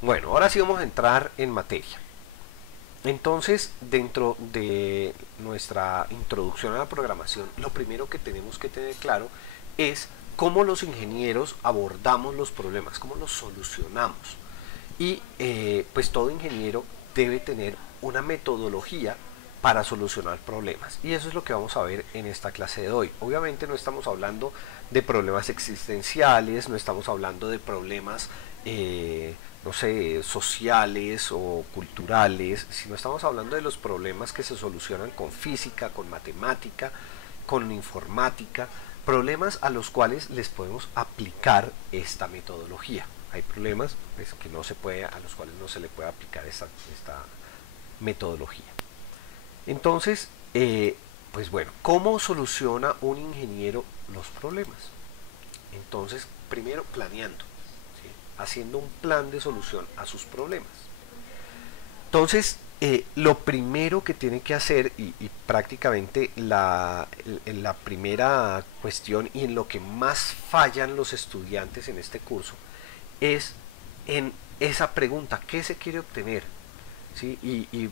Bueno, ahora sí vamos a entrar en materia. Entonces, dentro de nuestra introducción a la programación, lo primero que tenemos que tener claro es cómo los ingenieros abordamos los problemas, cómo los solucionamos. Y pues todo ingeniero debe tener una metodología para solucionar problemas. Y eso es lo que vamos a ver en esta clase de hoy. Obviamente no estamos hablando de problemas existenciales, no estamos hablando de problemas, no sé, sociales o culturales, sino estamos hablando de los problemas que se solucionan con física, con matemática, con informática, problemas a los cuales les podemos aplicar esta metodología. Hay problemas pues, que no se puede, a los cuales no se le puede aplicar esta metodología. Entonces, pues bueno, ¿cómo soluciona un ingeniero los problemas? Entonces, primero planeando, ¿sí? Haciendo un plan de solución a sus problemas. Entonces, lo primero que tiene que hacer, y prácticamente la primera cuestión y en lo que más fallan los estudiantes en este curso, es en esa pregunta, ¿qué se quiere obtener? ¿Sí? Y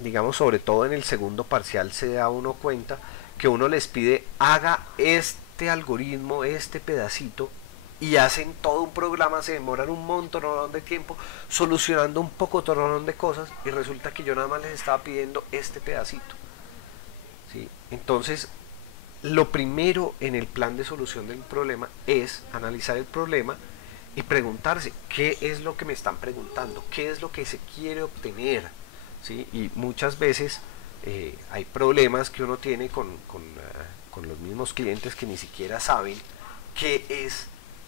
digamos, sobre todo en el segundo parcial se da uno cuenta que uno les pide haga este algoritmo, este pedacito, y hacen todo un programa, se demoran un montón de tiempo solucionando un poco de cosas y resulta que yo nada más les estaba pidiendo este pedacito. ¿Sí? Entonces, lo primero en el plan de solución del problema es analizar el problema y preguntarse qué es lo que me están preguntando, qué es lo que se quiere obtener. ¿Sí? Y muchas veces hay problemas que uno tiene con los mismos clientes que ni siquiera saben qué es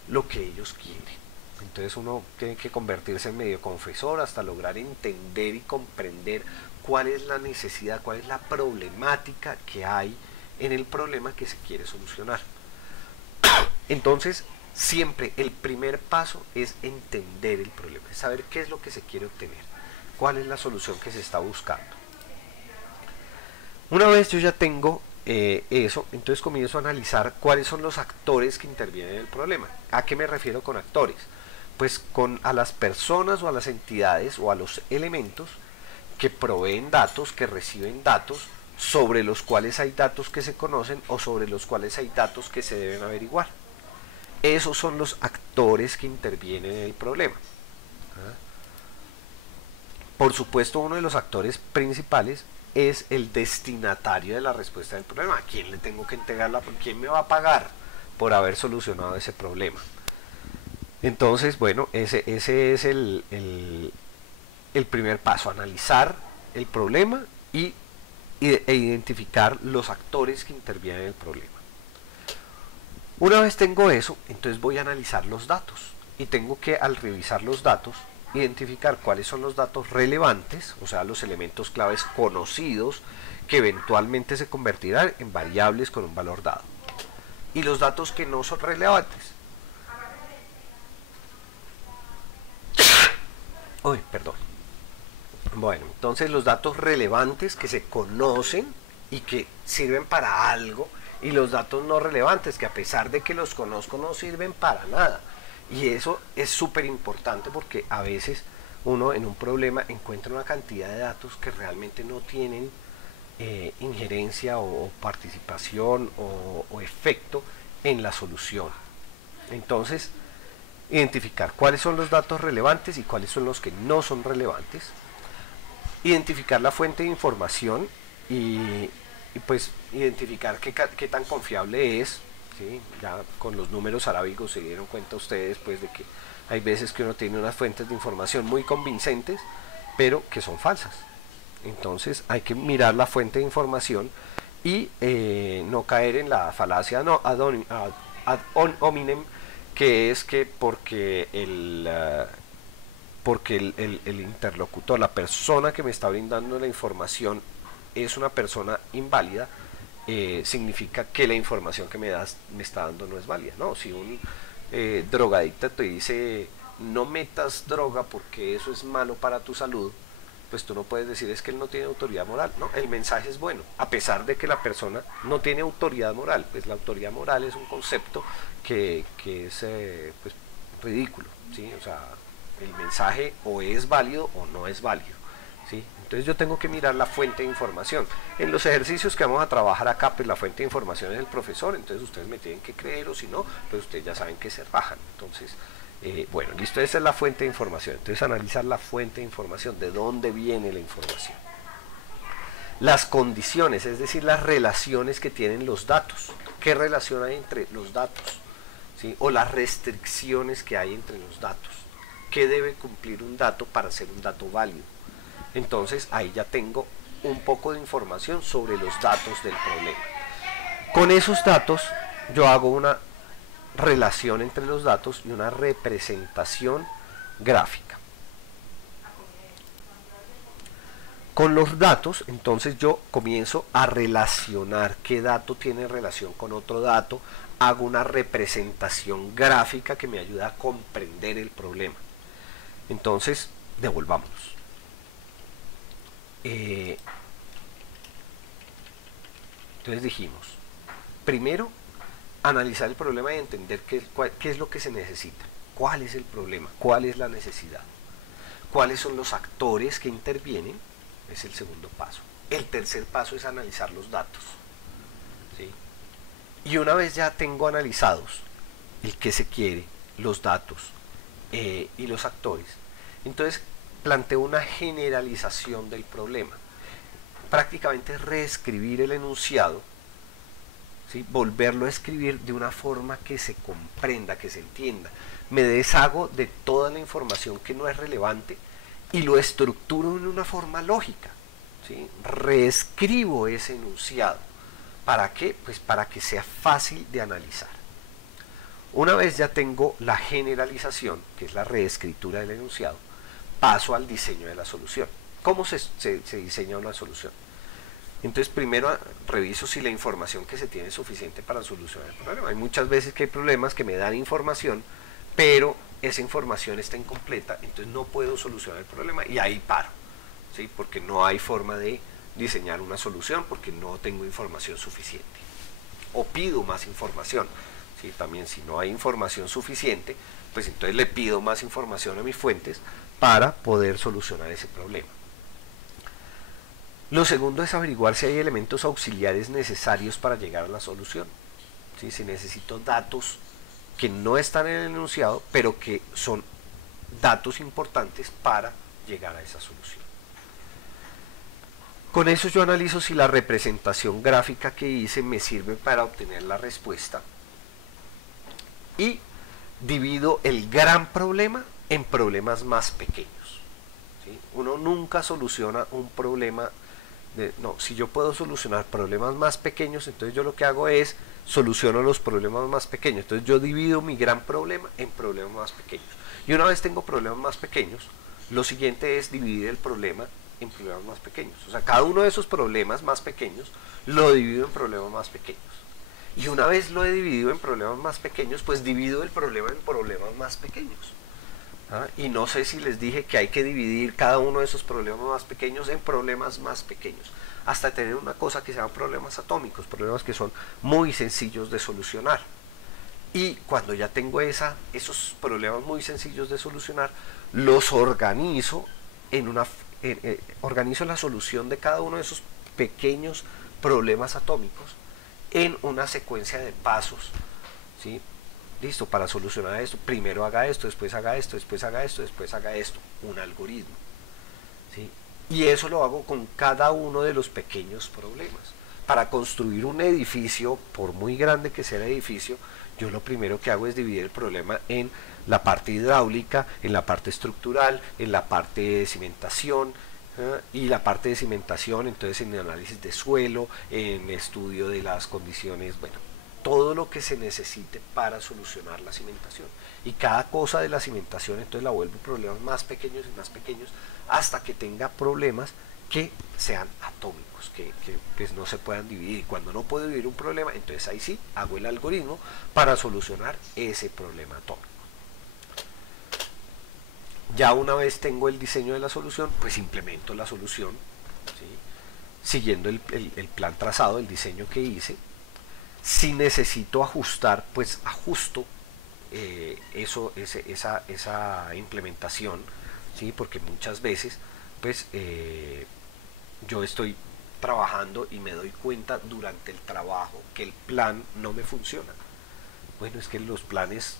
lo que ellos quieren. Entonces uno tiene que convertirse en medio confesor hasta lograr entender y comprender cuál es la necesidad, cuál es la problemática que hay en el problema que se quiere solucionar. Entonces, siempre el primer paso es entender el problema, es saber qué es lo que se quiere obtener, cuál es la solución que se está buscando. Una vez yo ya tengo eso, entonces comienzo a analizar cuáles son los actores que intervienen en el problema. ¿A qué me refiero con actores? Pues a las personas o a las entidades o a los elementos que proveen datos, que reciben datos, sobre los cuales hay datos que se conocen o sobre los cuales hay datos que se deben averiguar. Esos son los actores que intervienen en el problema. Por supuesto, uno de los actores principales es el destinatario de la respuesta del problema. ¿A quién le tengo que entregarla? ¿Quién me va a pagar por haber solucionado ese problema? Entonces, bueno, ese es el primer paso, analizar el problema e identificar los actores que intervienen en el problema. Una vez tengo eso, entonces voy a analizar los datos y tengo que, al revisar los datos, identificar cuáles son los datos relevantes, o sea, los elementos claves conocidos que eventualmente se convertirán en variables con un valor dado, y los datos que no son relevantes. Uy, perdón. Bueno, entonces los datos relevantes que se conocen y que sirven para algo, y los datos no relevantes que a pesar de que los conozco no sirven para nada. Y eso es súper importante porque a veces uno en un problema encuentra una cantidad de datos que realmente no tienen injerencia o participación o efecto en la solución. Entonces, identificar cuáles son los datos relevantes y cuáles son los que no son relevantes, identificar la fuente de información y pues identificar qué tan confiable es. ¿Sí? Ya con los números arábigos se dieron cuenta ustedes pues de que hay veces que uno tiene unas fuentes de información muy convincentes pero que son falsas. Entonces hay que mirar la fuente de información y no caer en la falacia no, ad hominem, que es que porque el interlocutor, la persona que me está brindando la información es una persona inválida, significa que la información que me está dando no es válida. No, si un drogadicta te dice no metas droga porque eso es malo para tu salud, pues tú no puedes decir es que él no tiene autoridad moral. No, el mensaje es bueno, a pesar de que la persona no tiene autoridad moral. Pues la autoridad moral es un concepto que es pues, ridículo, ¿sí? O sea, el mensaje o es válido o no es válido, ¿sí? Entonces yo tengo que mirar la fuente de información. En los ejercicios que vamos a trabajar acá, pues la fuente de información es el profesor, entonces ustedes me tienen que creer, o si no, pues ustedes ya saben que se rajan. Entonces, bueno, listo, esa es la fuente de información. Entonces analizar la fuente de información, de dónde viene la información. Las condiciones, es decir, las relaciones que tienen los datos. ¿Qué relación hay entre los datos? ¿Sí? O las restricciones que hay entre los datos. ¿Qué debe cumplir un dato para ser un dato válido? Entonces ahí ya tengo un poco de información sobre los datos del problema. Con esos datos yo hago una relación entre los datos y una representación gráfica. Con los datos, entonces yo comienzo a relacionar qué dato tiene relación con otro dato, hago una representación gráfica que me ayuda a comprender el problema. Entonces, devolvámonos. Entonces dijimos, primero, analizar el problema y entender qué es lo que se necesita, cuál es el problema, cuál es la necesidad, cuáles son los actores que intervienen, es el segundo paso. El tercer paso es analizar los datos, ¿sí? Y una vez ya tengo analizados el que se quiere, los datos y los actores, entonces planteo una generalización del problema. Prácticamente reescribir el enunciado, ¿sí? Volverlo a escribir de una forma que se comprenda, que se entienda. Me deshago de toda la información que no es relevante y lo estructuro en una forma lógica, ¿sí? Reescribo ese enunciado. ¿Para qué? Pues para que sea fácil de analizar. Una vez ya tengo la generalización, que es la reescritura del enunciado, paso al diseño de la solución. ¿Cómo se diseña una solución? Entonces primero reviso si la información que se tiene es suficiente para solucionar el problema. Hay muchas veces que hay problemas que me dan información, pero esa información está incompleta, entonces no puedo solucionar el problema y ahí paro, ¿sí? Porque no hay forma de diseñar una solución porque no tengo información suficiente. O pido más información, ¿sí? También si no hay información suficiente, pues entonces le pido más información a mis fuentes para poder solucionar ese problema. Lo segundo es averiguar si hay elementos auxiliares necesarios para llegar a la solución, ¿sí? Si necesito datos que no están en el enunciado, pero que son datos importantes para llegar a esa solución. Con eso yo analizo si la representación gráfica que hice me sirve para obtener la respuesta y divido el gran problema en problemas más pequeños, ¿sí? Uno nunca soluciona un problema no, si yo puedo solucionar problemas más pequeños, entonces yo lo que hago es soluciono los problemas más pequeños. Entonces yo divido mi gran problema en problemas más pequeños. Y una vez tengo problemas más pequeños, lo siguiente es dividir el problema en problemas más pequeños. O sea, cada uno de esos problemas más pequeños lo divido en problemas más pequeños. Y una vez lo he dividido en problemas más pequeños, pues divido el problema en problemas más pequeños. Y no sé si les dije que hay que dividir cada uno de esos problemas más pequeños en problemas más pequeños, hasta tener una cosa que se llaman problemas atómicos, problemas que son muy sencillos de solucionar. Y cuando ya tengo esos problemas muy sencillos de solucionar, los organizo organizo la solución de cada uno de esos pequeños problemas atómicos en una secuencia de pasos, ¿sí? Listo, para solucionar esto, primero haga esto, después haga esto, después haga esto, después haga esto, un algoritmo, ¿sí? Y eso lo hago con cada uno de los pequeños problemas. Para construir un edificio, por muy grande que sea el edificio, yo lo primero que hago es dividir el problema en la parte hidráulica, en la parte estructural, en la parte de cimentación, y la parte de cimentación, entonces en análisis de suelo, en estudio de las condiciones, bueno, todo lo que se necesite para solucionar la cimentación. Y cada cosa de la cimentación entonces la vuelvo problemas más pequeños y más pequeños hasta que tenga problemas que sean atómicos, que pues no se puedan dividir. Y cuando no puedo dividir un problema, entonces ahí sí hago el algoritmo para solucionar ese problema atómico. Ya una vez tengo el diseño de la solución, pues implemento la solución, ¿sí? Siguiendo el plan trazado, el diseño que hice. Si necesito ajustar, pues ajusto esa implementación, ¿sí? Porque muchas veces pues yo estoy trabajando y me doy cuenta durante el trabajo que el plan no me funciona. Bueno, es que los planes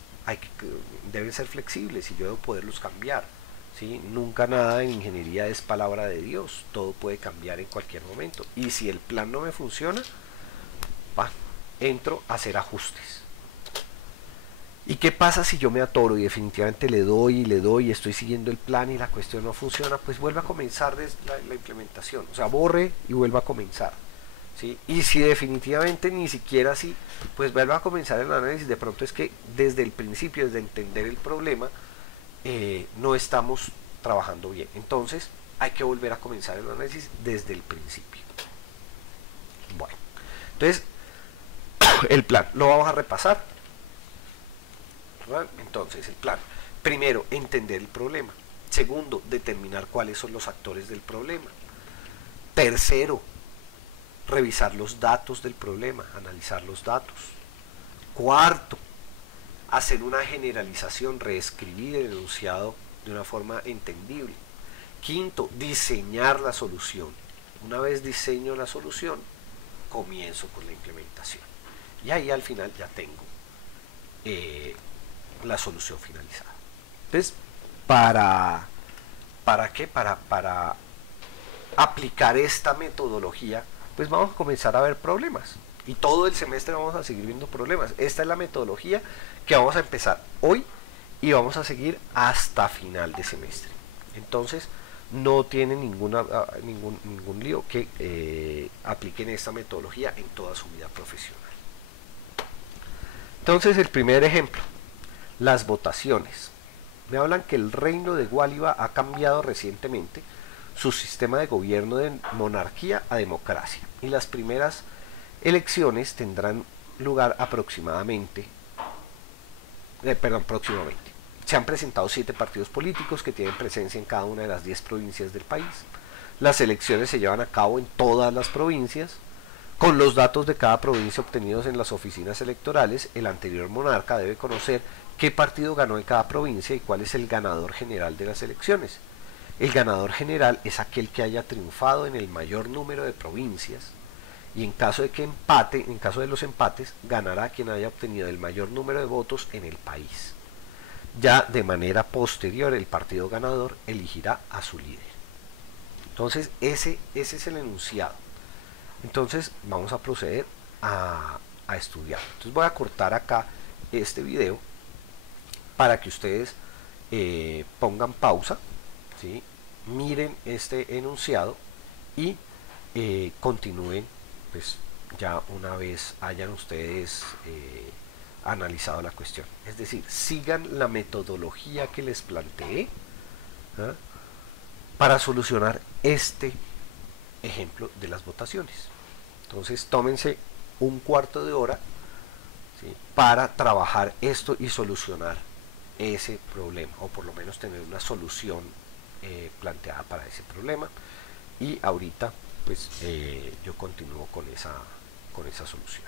deben ser flexibles y yo debo poderlos cambiar. ¿Sí? Nunca nada en ingeniería es palabra de Dios, todo puede cambiar en cualquier momento. Y si el plan no me funciona, entro a hacer ajustes. ¿Y qué pasa si yo me atoro y definitivamente le doy y le doy y estoy siguiendo el plan y la cuestión no funciona? Pues vuelve a comenzar desde la implementación, o sea, borre y vuelva a comenzar. ¿Sí? Y si definitivamente ni siquiera así, pues vuelva a comenzar el análisis. De pronto es que desde el principio, desde entender el problema, no estamos trabajando bien. Entonces hay que volver a comenzar el análisis desde el principio. Bueno, entonces el plan lo vamos a repasar. Entonces el plan: primero, entender el problema. Segundo, determinar cuáles son los actores del problema. Tercero, revisar los datos del problema, analizar los datos. Cuarto, hacer una generalización, reescribir el enunciado de una forma entendible. Quinto, diseñar la solución. Una vez diseño la solución, comienzo con la implementación. Y ahí al final ya tengo la solución finalizada. Entonces, ¿para qué? Para aplicar esta metodología, pues vamos a comenzar a ver problemas. Y todo el semestre vamos a seguir viendo problemas. Esta es la metodología que vamos a empezar hoy y vamos a seguir hasta final de semestre. Entonces, no tienen ningún lío que apliquen esta metodología en toda su vida profesional. Entonces, el primer ejemplo: las votaciones. Me hablan que el reino de Guáliba ha cambiado recientemente su sistema de gobierno de monarquía a democracia, y las primeras elecciones tendrán lugar próximamente. Se han presentado 7 partidos políticos que tienen presencia en cada una de las 10 provincias del país. Las elecciones se llevan a cabo en todas las provincias. Con los datos de cada provincia obtenidos en las oficinas electorales, el anterior monarca debe conocer qué partido ganó en cada provincia y cuál es el ganador general de las elecciones. El ganador general es aquel que haya triunfado en el mayor número de provincias, y en caso de los empates, ganará quien haya obtenido el mayor número de votos en el país. Ya de manera posterior, el partido ganador elegirá a su líder. Entonces, ese es el enunciado. Entonces, vamos a proceder a estudiar. Entonces, voy a cortar acá este video para que ustedes pongan pausa, ¿sí? Miren este enunciado y continúen, pues ya una vez hayan ustedes analizado la cuestión. Es decir, sigan la metodología que les planteé, ¿eh? Para solucionar este ejemplo de las votaciones. Entonces tómense un cuarto de hora, ¿sí? Para trabajar esto y solucionar ese problema, o por lo menos tener una solución planteada para ese problema. Y ahorita pues yo continúo con esa solución.